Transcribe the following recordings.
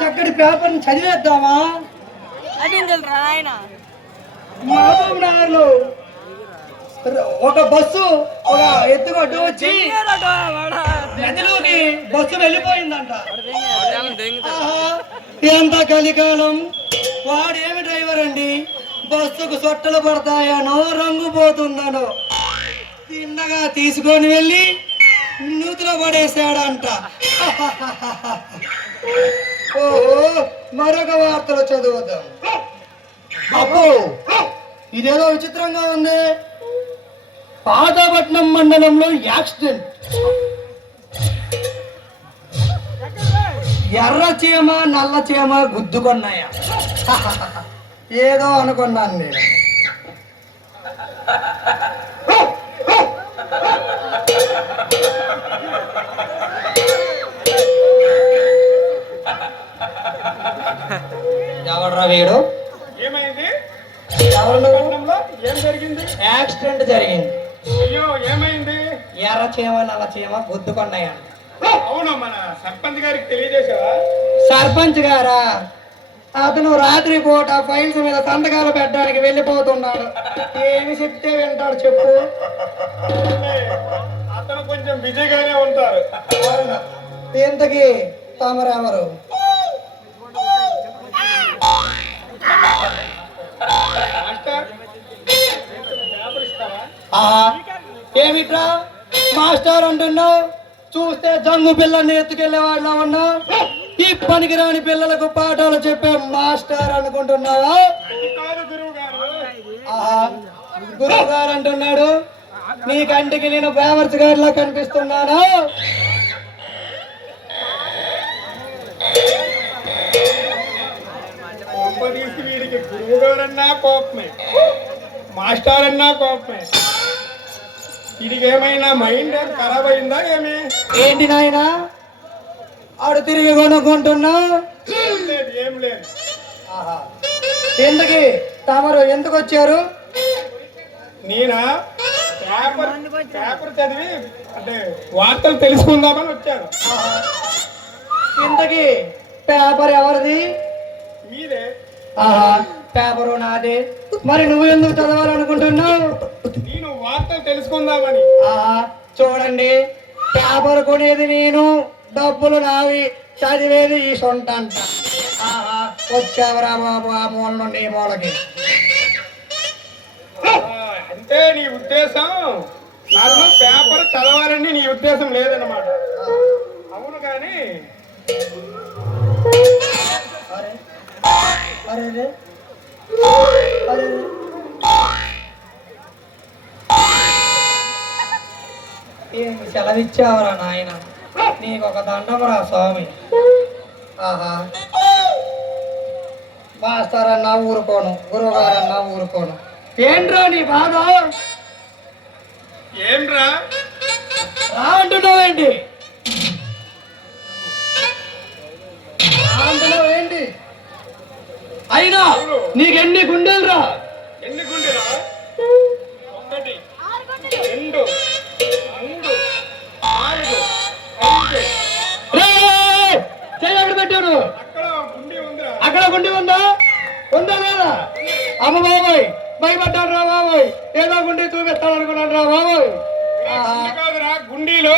చక్కటి పేపర్ని చదివేద్దామా? మహబూబ్ నగర్ లో ఒక బస్సు ఒక ఎత్తుగడ్డు వచ్చి నదిలోకి బస్సు వెళ్ళిపోయిందంట. ఎంత కలికాలం! వాడేమి డ్రైవర్ అండి, బస్సుకు సొట్టలు పడతాయనో రంగు పోతుందనో తిన్నగా తీసుకొని వెళ్ళి నూతిలో పడేశాడంట. ఓహో, మరొక వార్తలు చదువుదాం. అబ్బో, ఇదేదో విచిత్రంగా ఉంది. పాతపట్నం మండలంలో యాక్సిడెంట్. ఎర్ర చీమ నల్ల చీమ గుద్దుకున్నాయా? ఏదో అనుకున్నాను నేను. ఎవడ్రా వీడు? ఏమైంది? ఏం జరిగింది? యాక్సిడెంట్ జరిగింది. అయ్యో, ఏమైంది? ఎర్ర చీమ నల్ల చీమ గుద్దుకున్నాయండి. అవును, మన సర్పంచ్ గారికి తెలియజేసావా? సర్పంచ్ గారా? అతను రాత్రి పూట ఫైల్స్ మీద సంతకాలు పెట్టడానికి వెళ్ళిపోతున్నాడు. ఏమి చెప్తే వింటాడు చెప్పు? అతను కొంచెం బిజీగానే ఉంటారు. ఇంతకీ తమరెవరు? ఏమిట్రా మాస్టర్ అంటున్నావు? చూస్తే జంగు పిల్లల్ని ఎత్తుకెళ్లే వాళ్ళ ఉన్నా. ఈ పనికిరాని పిల్లలకు పాఠాలు చెప్పే మాస్టర్ అనుకుంటున్నావా? గురువు గారు అంటున్నాడు. నీ కంటికి నేను బేవర్స్ గారిలా కనిపిస్తున్నానా? వీడికి గురువు గారన్నా కోపమే, మాస్టర్ అన్నా కోపమే. వీడికి ఏమైనా మైండ్ ఖరాబ్ అయిందా ఏమి? ఏంటి నాయనా ఆడు తిరిగి కొనుక్కుంటున్నా? ఏం లేదు. ఎందుకు తమరు ఎందుకు వచ్చారు? నేనా పేపర్ చదివి అంటే వార్తలు తెలుసుకుందామని వచ్చాను. ఇంతకీ పేపర్ ఎవరిది? మీదే. పేపరు నాదే. మరి నువ్వు ఎందుకు చదవాలనుకుంటున్నావు? నేను వార్తలు తెలుసుకుందామని. చూడండి, పేపర్ కొనేది నేను, డబ్బులు నావి, చదివేది ఈ సొంత అంట. వచ్చావరా బాబు ఆ మూల నుండి ఈ మూలకి. అంటే నీ ఉద్దేశం నన్ను పేపర్ చదవాలని నీ ఉద్దేశం లేదన్నమాట. అవును కానీ ఏమి సెలవిచ్చావరా నాయన, నీకు ఒక దండమరా స్వామి. మాస్టర్ అన్నా ఊరుకోను, గురువు గారన్నా ఊరుకోను. ఏంట్రా నీ బాధ? ఏంట్రా రా అంటున్నావేంటి? అంటున్నావేంటి? అయినా నీకెన్ని గుండెలు రా? ఎన్ని గుండెలా? 1 2 3 4 5. చెయ్యి పెట్టాను. అక్కడ గుండె ఉందా? ఉందా లేదా? అమ్మ బాబాయ్ భయపడ్డాడు రా బాబాయ్. ఏదో గుండె చూపిస్తాను అనుకున్నాడు రా బాబాయ్. కాదురా గుండీలో.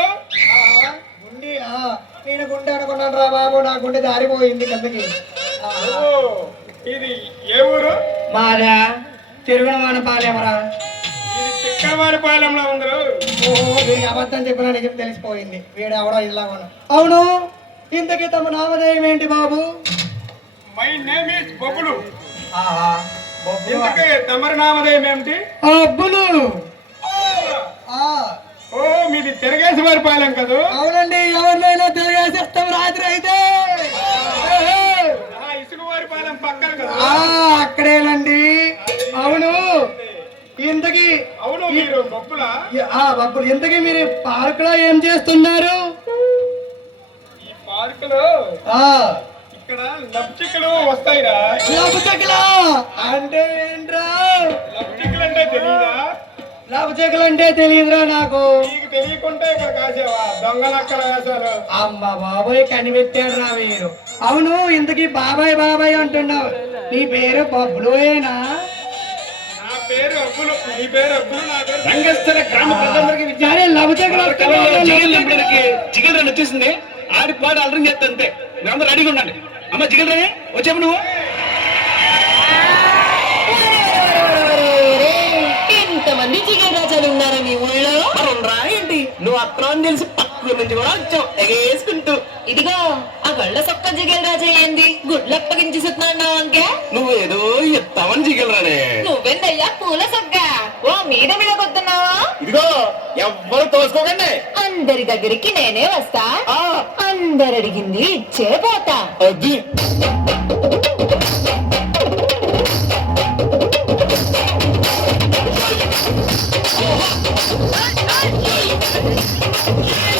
గుండె నేను గుండె అనుకున్నాను రా బాబు. నా గుండె దారిపోయింది కిందకి. ఇది ఏ ఊరు? మాదా తిరుగునవానపాలెమరా. చిక్కవారిపాలెంలో ఉందరు. ఓహో, వీడికి అబద్ధం చెప్పినా నిజం తెలిసిపోయింది. వీడు ఎవడో ఇలా ఉన్నా. అవును, ఇంతకీ తమ నామధేయం ఏంటి బాబు? My name is Bobbulu. ఇంతకీ తమరి నామధేయం ఏమిటి? అబ్బులు. ఓ, మీది తిరగేశ్వరిపాలెం కదా? అవునండి, ఎవరినైనా తిరగేసేస్తాం రాత్రి అయితే. ఇసుకవారిపాలెం పక్కన కదా? అక్కడేనండి. అవును, ఇంతకీ అవును మీరు బొబ్బులా? బొబ్బులు. ఇంతకీ మీరు పార్క్ లో ఏం చేస్తున్నారు? ఈ పార్క్ లో ఇక్కడ లబ్చికలు వస్తాయిరా. లబ్చికలా అంటే ఏంట్రా? లబ్చికలు అంటే తెలీదా? లవ్ చెక్కులు అంటే తెలియదురా నాకు. నీకు తెలియకుంటే ఇక్కడ కాసేవా దొంగలక్కల వేషాలు. అమ్మ బాబాయ్ కనిపెట్టాడు రా మీరు. అవును ఇంతకీ బాబాయ్ బాబాయ్ అంటున్నావు, నీ పేరు బబ్బులుయేనా? నా పేరు అబ్బులు, నీ పేరు అబ్బులు, నా పేరు రంగస్థల గ్రామ ప్రజలందరికీ సరే లవ్ చెక్కులు చికెన్ రన్ వచ్చేసింది. ఆడి పాట అలరం చేస్తా అంతే. మీరందరూ రెడీగా ఉండండి. అమ్మ చికెన్ రన్ వచ్చాము నువ్వు. ఇంతమంది చికెన్ రాజాలు ఉన్నారా మీ ఊళ్ళో? ఏంటి నువ్వు అత్రం తెలిసి పక్కన నుంచి కూడా వచ్చావు ఎగేసుకుంటూ. ఇదిగో ఆ గళ్ళ సొక్క జిగేల్ రాజా ఏంది గుడ్లు అప్పగించుతున్నావు అంకే? నువ్వు ఏదో ఎత్తామని చికెన్ రానే. నువ్వెందయ్యా పూల సొక్క ఓ మీద కొడుతున్నావా? ఇదిగో ఎవ్వరు తోసుకోకండి. అందరి దగ్గరికి నేనే వస్తా, అందరు అడిగింది ఇచ్చే పోతా. అది ఆ